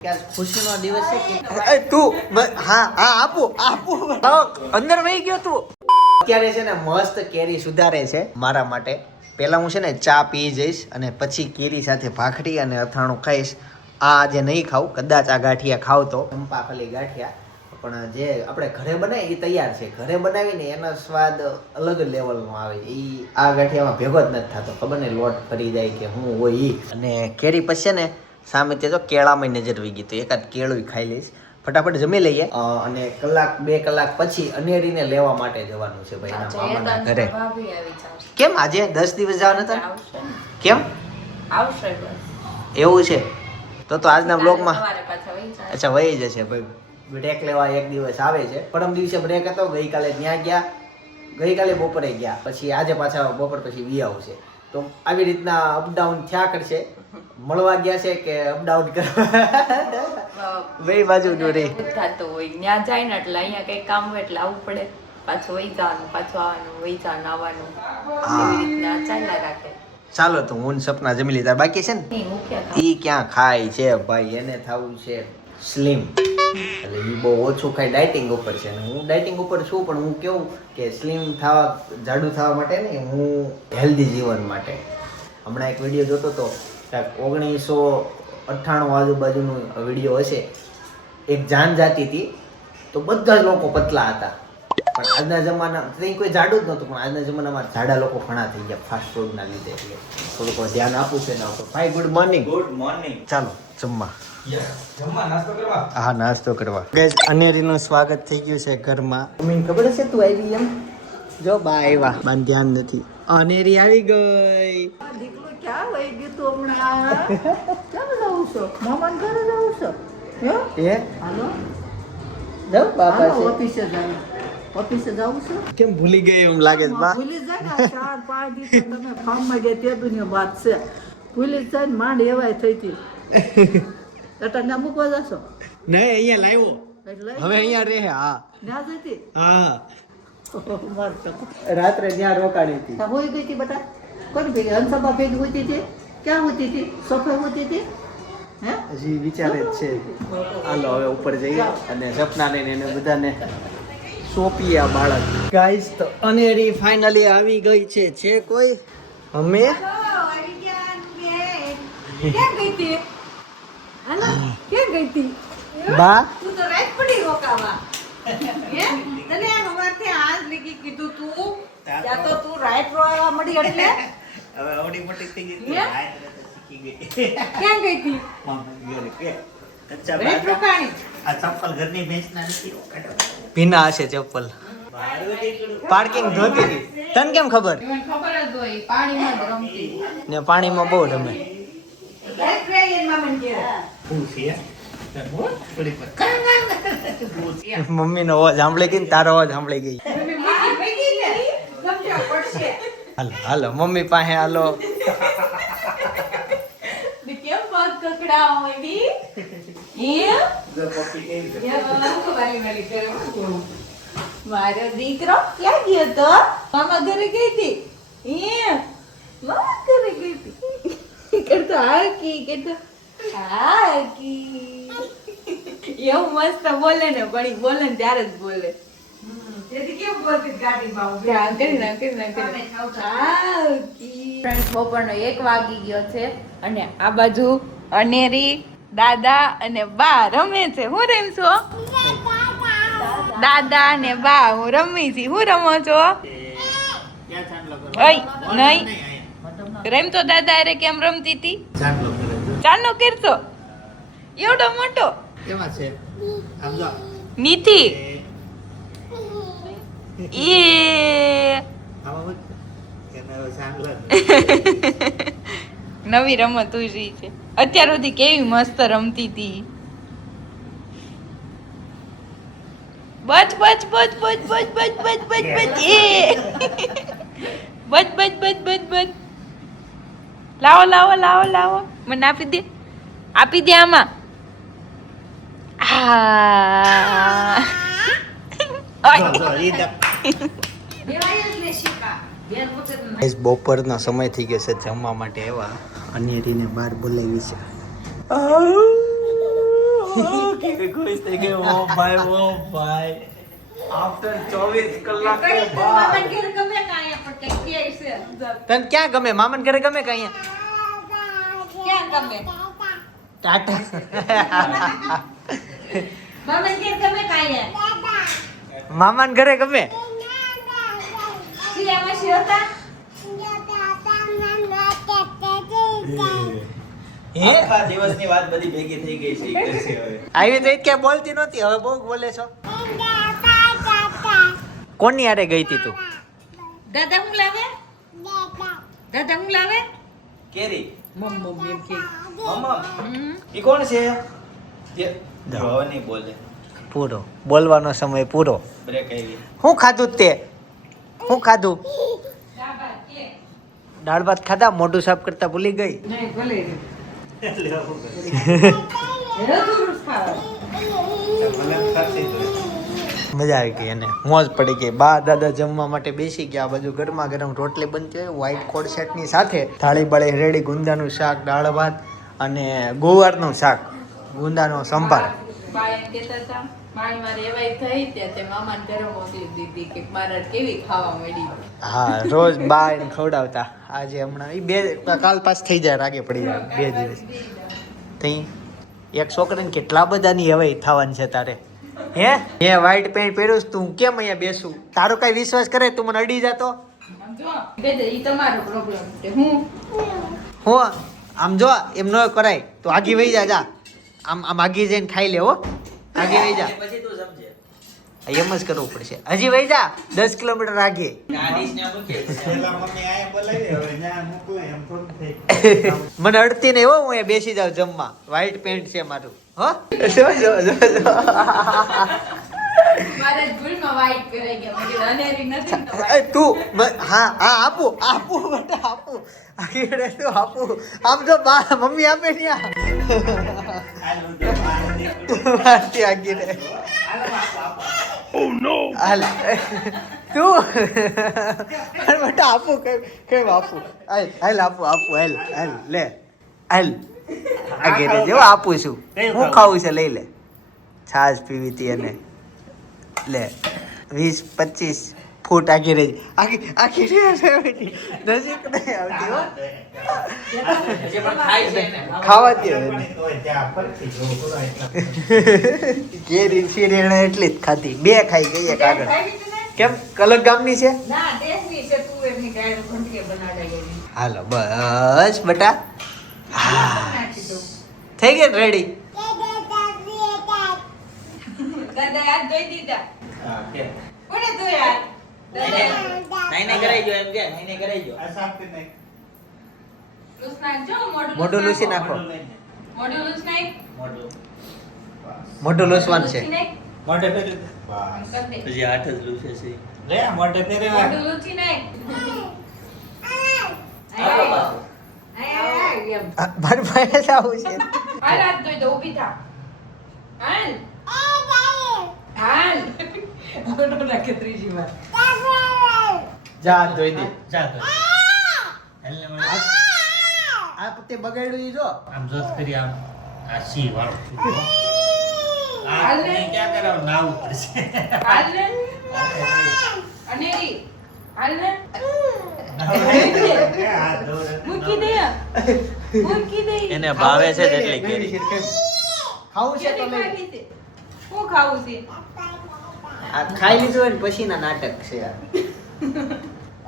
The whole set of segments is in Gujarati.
ખુશીનો દિવસ છે એ તું હા આપું અંદર વહી ગયો તું. અત્યારે છે ને મસ્ત કેરી સુધારે છે મારા માટે. પહેલા હું છે ને ચા પી જઈશ અને પછી કેરી સાથે ભાખરી અને અથાણું ખાઈશ. આ આજે નહીં ખાવું, કદાચ આ ગાંઠિયા ખાવ તો ચંપા ખાલી ગાંઠિયા. પણ જે આપણે ઘરે બનાવીએ એ તૈયાર છે. ઘરે બનાવીને એનો સ્વાદ અલગ લેવલનો આવે. એ આ ગાંઠિયામાં ભેગો જ નથી થતો. ખબર નહીં લોટ ફરી જાય કે હું હોય એ. અને કેરી પછી છે ને સામે તે તો કેળામાં નજર વહી ગઈ, તો એકાદ કેળું ખાઈ લઈશ. ફટાફટ જમી લઈએ અને કલાક 2 કલાક પછી અનેરીને લેવા માટે જવાનું છે ભાઈ એના મામાના ઘરે. કેમ આજે 10 દિવસ જવાના હતા? કેમ આવશે? એવું છે તો આજના બ્લોગમાં અચ્છા વહી જશે ભાઈ. બ્રેક લેવા એક દિવસ આવે છે. પરમ દિવસે બ્રેક હતો, ગઈકાલે ત્યાં ગયા, ગઈકાલે બપોરે ગયા, પછી આજે પાછા બપોર પછી વી આવશે. તો આવી રીતના અપડાઉન થયા કરશે. મળવા ગયા છે કે અપડાઉન કરવા બે બાજુ દોરી થતું હોય. ત્યાં જાય ને એટલે અહીંયા કઈ કામ હોય એટલે આવવું પડે, પાછું વહી જવાનું, પાછું આવવાનું, વહી જવાનું, આવવાનું, એવી રીતના ચાલ્યા રાખે. ચાલો તો હું સપના જમી લીધા, બાકી છે ને ઈ ક્યાં ખાય છે ભાઈ, એને થવું છે સ્લિમ. એટલે એ બહુ ઓછું ખાય, ડાયટિંગ ઉપર છે. અને હું ડાયટિંગ ઉપર છું, પણ હું કેવું કે સ્લિમ થવા, જાડું થવા માટે ને હું હેલ્ધી જીવન માટે. હમણાં એક વિડીયો જોતો હતો, 1998 આજુબાજુનો વિડીયો હશે. એક જાન જાતી હતી તો બધા જ લોકો પતલા હતા. પણ આજના જમાના કોઈ જાડું જ નહોતું, પણ આજના જમાનામાં જાડા લોકો ઘણા થઈ ગયા ફાસ્ટ ફૂડના લીધે. એટલે થોડુંક ધ્યાન આપવું છે ને. ભાઈ ગુડ મોર્નિંગ. Good morning. ચાલો જમવા. નાસ્તો કરવા. હા નાસ્તો કરવા. ગાઈસ અનેરીનું સ્વાગત થઈ ગયું છે ઘરમાં. મમ્મીને ખબર હશે તું આવી એમ? જો બા આવ્યા, બાન ધ્યાન નથી. અનેરી આવી ગઈ. દીકરો ક્યાં વહી ગયું તું હમણાં? કેમ જવું છો? મામાને ઘરે જવું છો? એ હાલો જાવ બાપા છે. ઓફિસે જાવ. ઓફિસે જવું છે? કેમ ભૂલી ગઈ એમ લાગે છે બા? ભૂલી જાય ને 4-5 દિવસ તમે ફાર્મમાં ગયા તે દુનિયા વાત છે. ભૂલી જાય ને માંડ એવાય થઈ હતી. એટલે મૂકવા જશો? નહીં અહીંયા લાવ્યો. એટલે હવે અહીંયા રહે. હા ના જતી? હા માર છોકરો. રાત્રે ત્યાં રોકાડી હતી. ત્યાં હોઈ ગઈ હતી બેટા? કોની ભેગી? હંસભા ભેગી હોતી હતી? ક્યાં હોતી હતી? સોફે હોતી હતી? હે? હજી વિચારે જ છે. હાલો હવે ઉપર જઈએ અને સપનાને ને એને બધાને સોંપીએ આ બાળક. ગાઈસ તો અનેરી ફાઇનલી આવી ગઈ છે. છે કોઈ? અમે ક્યાં ગઈ હતી? હાલો, ક્યાં ગઈ હતી? બા તું તો રાત પડી રોકાવા. હે? તને હવારથી આજ લગી કીધું તું, ત્યાં તો તું રાત રોવા મળી એટલે. હવે આવડી મોટી થઈ ગઈ. હે? ક્યાં ગઈ હતી? કચ્ચા રાત રોકાણી. આ ચપ્પલ ઘરની ભેંસના નથી. ભીના હશે ચપ્પલ. પાર્કિંગ ધોતી હતી. તને કેમ ખબર? મને ખબર જ હોય, પાણીમાં જ રમતી. ને પાણીમાં બહુ રમે. રાત રહી એની મામાને ઘેરે. મમ્મીનો અવાજ સાંભળી ગઈ ને તારો અવાજ સાંભળી ગઈ. મમ્મી ભેગી ને સમજવા પડશે. હાલો હાલો મમ્મી પાસે હાલો. ને કેમ પગ કકડા હોય બી? મારો દીકરો ક્યાં ગયો તો? મામા ઘરે ગઈ હતી. મામા ઘરે ગઈ હતી. કરતો હાકી એવું મસ્ત બોલે ને, પણ ઈ બોલે ને ત્યારે જ બોલે. બપોરનો 1 વાગી ગયો છે અને આ બાજુ અનેરી, દાદા અને બા રમે છે. હું રમ છો? દાદા ને બા હું રમી છી. હું રમો છો? ઓય નહીં રમતો દાદા અરે કેમ રમતી હતી? ચાંદલો કરતો એવડો મોટો કેવા છે? આમ જો નીતિ એ નવી રમત ઉજવી છે. અત્યાર સુધી કેવી મસ્ત રમતી હતી. બચ બચ બચ બચ બચ બચ બચ બચ બચ એ બચ બચ બચ બચ બચ. લાવો લાવો લાવો લાવો, મને આપી દે, આપી દે આમાં. બપોરના સમય થઈ ગયો છે, જમવા માટે એવા અનેરીને બહાર બોલાવી છે. ખુશ થઈ ગયો ઓ ભાઈ આફ્ટર 24 કલાક કઈ કે તો બાદ મામા ઘેર ગમે કાંઈ પણ કઈ કે છે તને ક્યાં ગમે મામાને ઘરે ગમે કે અહીંયા ક્યાં ગમે ટાટા મામા ઘેર ગમે કાંઈ મામાને ઘરે ગમે સિયામાં શિયોતા હે આખા દિવસની વાત બધી ભેગી થઈ ગઈ છે ઈ કરશે હવે આવી તો ક્યાં બોલતી નહોતી હવે બહુ બોલે છો કોની આરે ગઈ હતી તું દાદા હું લાવે દાદા હું લાવે કેરી મમ એમ કે મમ્મા ઈ કોણ છે જે હવે નહીં બોલે પૂરો બોલવાનો સમય પૂરો બ્રેક આવી શું ખાધું તે શું ખાધું દાબા કે દાળ ભાત ખાધા મોઢું સાફ કરતા ભૂલી ગઈ નહીં ભલે રોજ ખાવા મજા આવી ગઈ અને મોજ પડી ગઈ બા દાદા જમવા માટે બેસી ગયા આ બાજુ ગરમા ગરમ રોટલી બનતી હોય વ્હાઈટ કોડ સેટની સાથે થાળી બળે રેડી ગુંદાનું શાક દાળ ભાત અને ગુવારનું શાક ગુંદાનો સંભાર બાય એમ કહેતા હતા મારી મારે એવાય થઈ તે મામાને ઘરે મોકલી દીધી કે મારે કેવી ખાવા મળી હા રોજ બા એને ખવડાવતા આજે હમણાં એ બે કાલ પાસ થઈ જાય રાગે પડી જાય 2 દિવસ તઈ એક છોકરીને કેટલા બધાની હવે થવાનું છે તારે હે મેં વ્હાઈટ પેન્ટ પહેર્યું છે, તું કેમ અહીંયા બેસું તારો કઈ વિશ્વાસ કરે તું મને અડી જાતો સમજો બેદે ઈ તમારો પ્રોબ્લેમ છે હું હું આમ જો એમ ન કરાય તું આગી વહી જા આમ આગી જઈને ખાઈ લે હો આગી વહી જા પછી તું સમજે એમ જ કરવું પડશે હજી વહી જા 10 કિલોમીટર આગે ગાડીસ ને મૂકે પેલા મમ્મી આયા બોલાવી હવે ન્યા મોકલે એમ થોડું થઈ મને અડતી નહીં હો હું અહીંયા બેસી જાઉં જમવા વ્હાઈટ પેન્ટ છે મારું હો જો મારે ભૂલમાં વાઈટ કરાઈ ગયા મને અનેરી નથી ને તો એ તું હા આપું બેટા આપું આગળ તું આપું આમ જો બા મમ્મી આપે ને મારતી આગળ હાલ તું બેટા આપું કેમ આપું હાલ આપું હાલ લે હાલ આગળ જો આપું છું હું ખાવું છે લઈ લે છાશ પીવી હતી અને લે 20-25 ફૂટ આગી રહી આખી નજીક નહીં આવતી હો જે પણ ખાય છે ને ખાવા દે તોય ત્યાં ફરતી જો કેરી ફીરેણ એટલી જ ખાધી 2 ખાઈ ગઈ એક આગળ કેમ કલક ગામની છે ના દેશની છે તું એમની ગાયનો ઘંટીએ બનાડાઈ હાલો બસ બેટા નાખી દો થઈ ગઈ રેડી દાદા હાથ ધોઈ દીધા હા કે કોને ધોયા દાદા નહીં કરાઈ જો એમ કે નહીં કરાઈ જો આ સાફ કરી નાખ લૂસ નાખજો મોઢું લૂસી નાખો મોઢું લૂસ નાખ મોઢું લૂસવાનું છે લૂસી નાખ. મોઢે ફેરી આમ કર દે. પછી આઠ જ લૂસે છે લે મોઢે ફેરી મોઢું લૂસી નાખ. આપો બાપુ. આય, એમ. મારી પાસે આવું છે હાલ હાથ ધોઈ દો, ઊભી થા. હાલ. હાલ. મોઢું નાખે ત્રીજી વાર. જા હાથ ધોઈ દે જા તો હેલને મને આ તે બગાડ્યું ઈ જો આમ જોત કરી આમ આ સી વાળો આ હાલ ને. ને ક્યાં કરાવ નાવું પડશે હાલ ને. અનેરી. હાલ ને. મૂકી દે. મૂકી દે. એને ભાવે છે તેટલી કેરી ખાવું છે તો કેટલી લઈ ખાવી છે? શું ખાવું છે? આ ખાઈ લીધું હોય ને પછી ના નાટક છે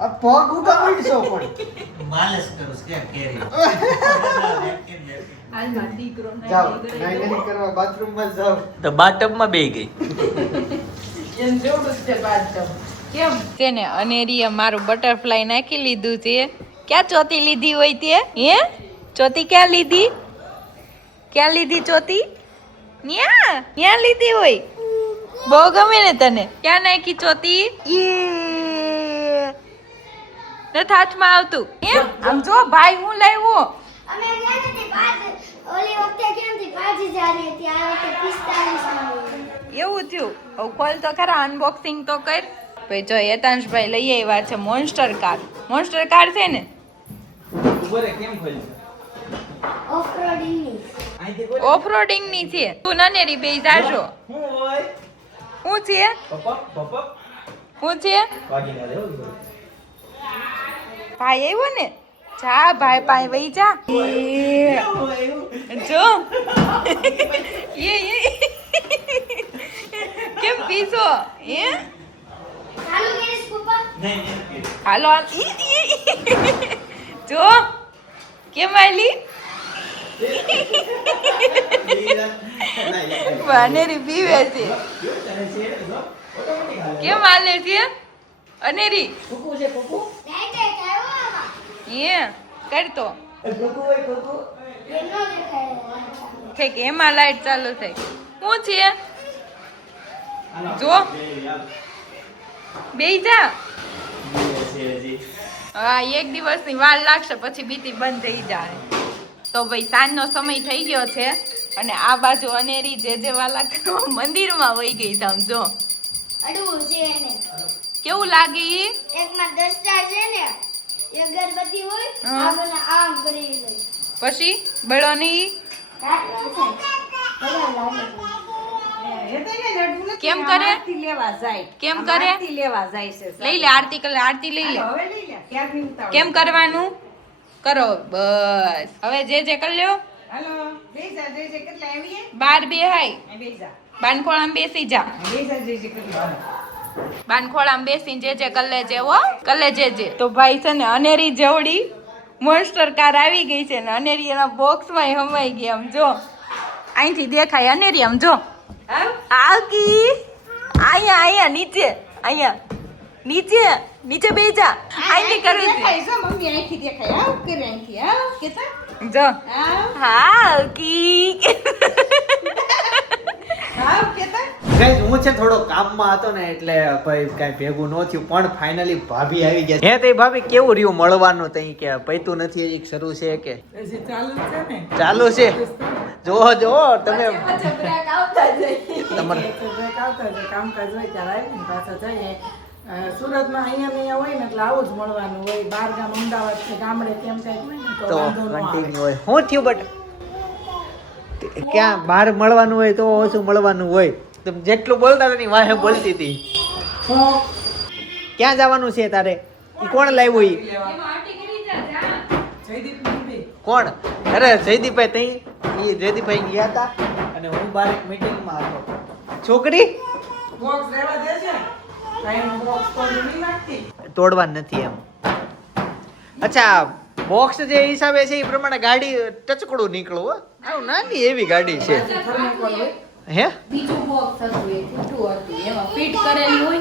આ પગ ઉગાડશો પણ માલિશ કરું કે કેરી હાલ માં દીકરો જાઓ નાઈ નાઈ કરવા બાથરૂમ માં જાઓ તો બાથટબ માં બેહી ગઈ એમ જેવડું જ છે બાથટબ. કેમ છે ને અનેરીએ મારું બટરફ્લાય નાખી લીધું છે. ક્યાં ચોથી લીધી હોય તે? હે ચોથી ક્યાં લીધી? ક્યાં લીધી ચોથી? ન્યા લીધી હોય. બહુ ગમે ને તને. ક્યાં નાખી ચોથી? નથી હાથમાં આવતું. એમ આમ જો ભાઈ હું લાવ્યો. અમે ગયા નથી ઓલી વખતે કેમ થી 5000 હતી આ વખતે 45 એવું થયું. હવે ખોલ તો ખરા, અનબોક્સિંગ તો કર. ભાઈ જો યતાંશભાઈ લઈ આવ્યા છે મોન્સ્ટર કાર. મોન્સ્ટર કાર છે ને? ઉભો રે કેમ ખોલ્યું ઓફ રોડિંગ ની ઓફ રોડિંગ ની છે તું નનેરી બે જાશો શું છે શું છે ભાઈ આવ્યો ને જા ભાઈ પાસે વહી જા જો એ કેમ પીસો હે ચાલુ કરીશ પપ્પા હાલો જો કેમ આલી વાનેરી પીવે છે કેમ હાલે છે અનેરી લાઈટ આવ્યો આમાં હે કરતો એનો દેખાય ઠીક એમાં લાઈટ ચાલુ થઈ શું છે જો બેહી જા હા એક દિવસની વાર લાગશે પછી બીતી બંધ થઈ જાય તો ભાઈ સાંજનો સમય થઈ ગયો છે અને આ બાજુ અનેરી જે વાલા કરવા મંદિરમાં વહી ગઈ સમજો અડવું છે એને કેવું લાગી એકમાં દસ્તા છે ને અગરબત્તી હોય હા. આ મને આમ કરી લે પછી બળો નહીં કેમ કરે કેમ કરે લઈ લે આરતી કરે આરતી લઈ લે કેમ કરવાનું કરો બસ હવે જે કરી લ્યો બાર બે હાય બાનખોળામાં બેસી જા બાનખોળામાં બેસીને જે કરી લેજે હો કરી લેજે તો ભાઈ છે ને અનેરી જેવડી મોન્સ્ટર કાર આવી ગઈ છે ને અનેરી એના બોક્સમાં હમાઈ ગઈ આમ જો અહીંથી દેખાય અનેરી આમ જો આવકી અહીંયા નીચે નીચે બેસી જા અહીંથી કરવી છે જો હા આવકી Guys, હું છે થોડો કામમાં હતો ને એટલે ભાઈ કાંઈ ભેગું ન થયું પણ ફાઇનલી ભાભી આવી ગયા હે તે ભાભી કેવું રહ્યું મળવાનું તઈ કે પૈતું નથી હજી શરૂ છે કે ચાલુ છે જો તમે તમારે સુરતમાં અહીંયા હોય ને એટલે આવું જ મળવાનું હોય બાર ગામ અમદાવાદ કે ગામડે કેમ કઈ હોય ને તો કન્ટિન્યુ હોય શું થયું બટ ક્યાં બહાર મળવાનું હોય તો ઓછું મળવાનું હોય તમે જેટલું બોલતા હતા ની વાહે બોલતી હતી ક્યાં જવાનું છે તારે ઈ કોણ લાવ્યું ઈ કોણ અરે જયદીપભાઈ તઈ ઈ જયદીપભાઈ ગયા હતા અને હું બહાર એક મીટિંગમાં હતો છોકરી બોક્સ લેવા દે છે કાઈનો બોક્સ તોડી નહીં નાખતી તોડવાનું નથી એમ અચ્છા બોક્સ જે હિસાબે છે એ પ્રમાણે ગાડી ટચકડું નીકળવું હો આવું નાની એવી ગાડી છે હે બીજું બોક્સ હતું એ તૂટું હતું એમાં ફિટ કરેલી હોય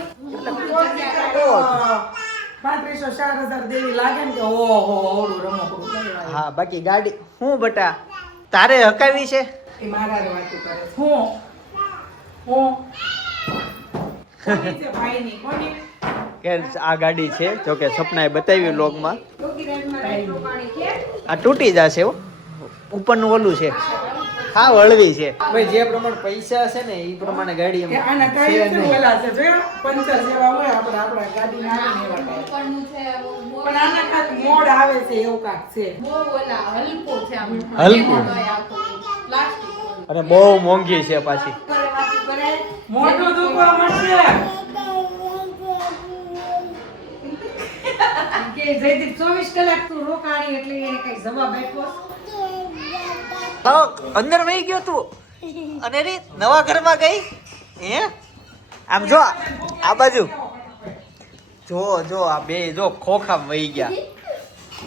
35,000-4,000 દેવી લાગે ને કે ઓહો ઓડું રમકડું લઈ આવ્યા. હા બાકી ગાડી હું બટા તારે હકાવી છે એ મારા હારે વાતું કરે છે. હું કોની છે ભાઈની કોની કે આ ગાડી છે જો કે સપનાએ બતાવ્યું લોગમાં આ તૂટી જશે હો ઉપરનું ઓલું છે હા વળવી છે ભાઈ જે પ્રમાણે પૈસા છે ને એ પ્રમાણે ગાડી કે આના ટાયર છે ઓલા છે જોયો પંચર જેવા હોય આપણા ગાડીના આવે ને એવા ટાયર. પણ આના કાંઈક મોડ આવે છે એવું કાંઈક છે. હલકું અને બહુ મોંઘી છે પાછી મોઢું દુખવા મળશે કે જયદીપ 24 કલાક તું રોકાણી એટલે એને કઈ જવાબ આપ્યો અંદર વહી ગયો તું અને રે નવા ઘરમાં ગઈ હે આમ જો આ બાજુ જો આ બે જો ખોખામાં વહી ગયા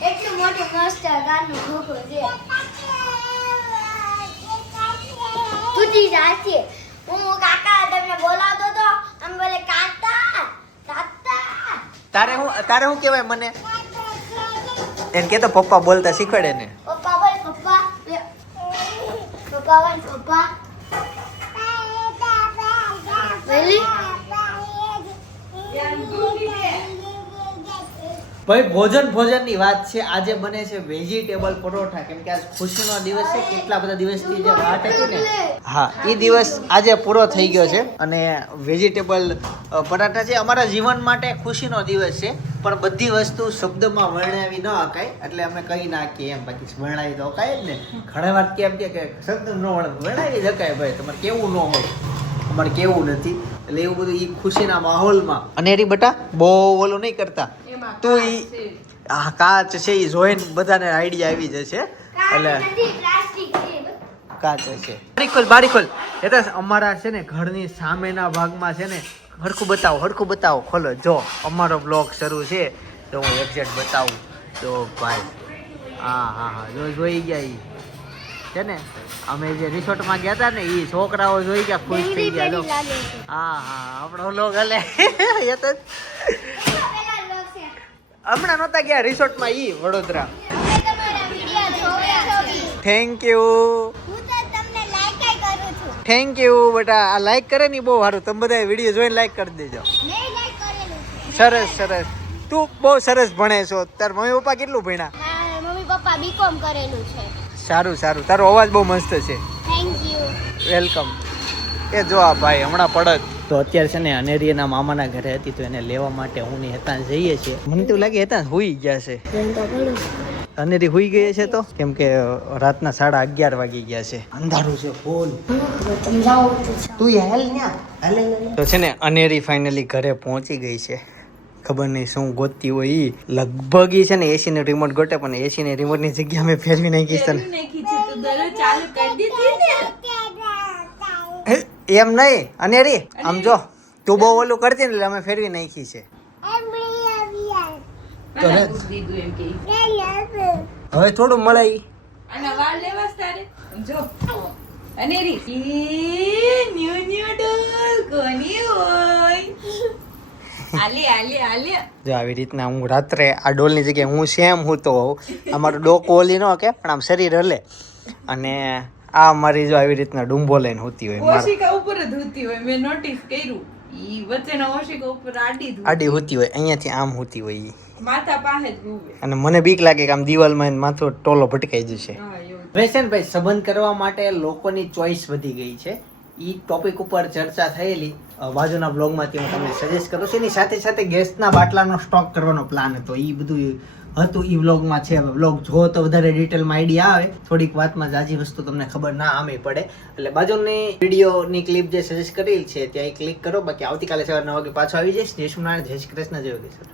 એટલું મોટું મસ્ત ગાનું ખોખો છે તૂટી જાશે હું કાકા તમને બોલાવતો તો આમ બોલે કાકા તારે હું કહેવાય મને એમ કે તો પપ્પા બોલતા શીખવાડે ને પપ્પા બોલ પપ્પા બોલ પપ્પા really ભાઈ ભોજનની વાત છે. આજે બને છે વેજીટેબલ પરોઠા, કેમ કે આજ ખુશીનો દિવસ છે. કેટલા બધા દિવસથી જે વાત હતી ને, હા, એ દિવસ આજે પૂરો થઈ ગયો છે. અને વેજીટેબલ પરાઠા છે અમારા જીવન માટે ખુશીનો દિવસ છે. પણ બધી વસ્તુ શબ્દમાં વર્ણવી ન શકાય, એટલે અમે કહી નાખીએ એમ. બાકી વર્ણાવી તો શકાય જ ને. ઘણા વાત કેમ કે શબ્દ ન વર્ણાવી શકાય ભાઈ, તમારે કેવું ન હોય, અમારે કેવું નથી. એટલે એવું બધું એ ખુશીના માહોલમાં. અને એરી બટા બહુ ઓલું નહીં કરતા તું. આ કાચ છે એ જોઈને બધાને આઈડિયા આવી જશે. એટલે પ્લાસ્ટિક છે. કાચ છે. બારી ખોલ. એટલે અમારા છે ને ઘરની સામેના ભાગમાં છે ને, હરખું બતાવો, ખોલો. જો અમારો બ્લોગ શરૂ છે, તો હું એક્ઝેક્ટ બતાવું. તો ભાઈ હા જોઈ ગયા ઈ છે ને. અમે જે રિસોર્ટમાં ગયા હતા ને, એ છોકરાઓ જોઈ ગયા, ખુશ થઈ ગયા. જો હા આપણો બ્લોગ હલે. એ તો હમણાં નહોતા ગયા રિસોર્ટમાં ઈ વડોદરા. થેન્ક યુ બેટા. આ લાઈક કરે ને બહુ સારું. તમે બધા વિડીયો જોઈને લાઈક કરી દેજો. સરસ. તું બહુ સરસ ભણે છો. તાર મમ્મી પપ્પા કેટલું ભણ્યા? મમ્મી પપ્પા બીકોમ કરેલું છે. સારું. તારો અવાજ બહુ મસ્ત છે. Thank you. વેલકમ. એ જો આ ભાઈ હમણાં પડત. તો અત્યારે છે ને અનેરીના મામાના ઘરે હતી, તો એને લેવા માટે હું ને હેતાન જઈએ છીએ. મને તો લાગે હેતાન હુઈ ગયા છે. અનેરી હુઈ ગઈ છે, તો કેમ કે રાતના 11:30 વાગી ગયા છે. અંધારું છે ફૂલ. તું હેલ ન્યા. તો છે ને અનેરી ફાઇનલી ઘરે પહોંચી ગઈ છે. ખબર નહીં શું ગોતતી હોય ઈ. લગભગ ઈ છે ને એસી ને રિમોટ ગોતે, પણ એસી ને રિમોટ ની જગ્યા મેં ફેરવી નાખી છે. એમ નહીં અનેરી, આમ જો તું બહુ ઓલું કરતી ને એટલે અમે ફેરવી નાખી છે. હવે થોડું મળે. જો આવી રીતના હું રાત્રે આ ડોલની જગ્યાએ હું સેમ હું તો અમારું ડોકો ઓલી ન કે, પણ આમ શરીર હલે. અને આ મારી જો આવી રીતના ડુંબો લઈને હોતી હોય, ઓશિકા ઉપર જ હોતી હોય. મેં નોટિસ કર્યું, ઈ વચ્ચેના ઓશિકા ઉપર આડી હોતી હોય, અહીંયાથી આમ હોતી હોય ઈ. માથા પાસે જ ઉભે. અને મને બીક લાગે કે આમ દિવાલમાં માથું ટોલો ભટકાઈ જશે. હા એવું. ભાઈ સંબંધ કરવા માટે લોકોની ચોઈસ વધી ગઈ છે. ઈ ટોપિક ઉપર ચર્ચા થયેલી બાજુના બ્લોગમાંથી હું તમને સજેસ્ટ કરું છું. એની સાથે ગેસના બાટલાનો સ્ટોક કરવાનો પ્લાન હતો. ઈ બધું હતું ઈ વ્લોગમાં છે. હવે વ્લોગ જો તો વધારે ડિટેલમાં આઈડિયા આવે. થોડીક વાતમાં જાજી વસ્તુ તમને ખબર ના આમે પડે. એટલે બાજુની વિડીયોની ક્લિપ જે સજેસ્ટ કરેલી છે ત્યાં ક્લિક કરો. બાકી આવતીકાલે સવારે 9 વાગે પાછો આવી જઈશ. જય શ્રી કૃષ્ણ, જય શ્રી કૃષ્ણ, જય યોગેશ્વર.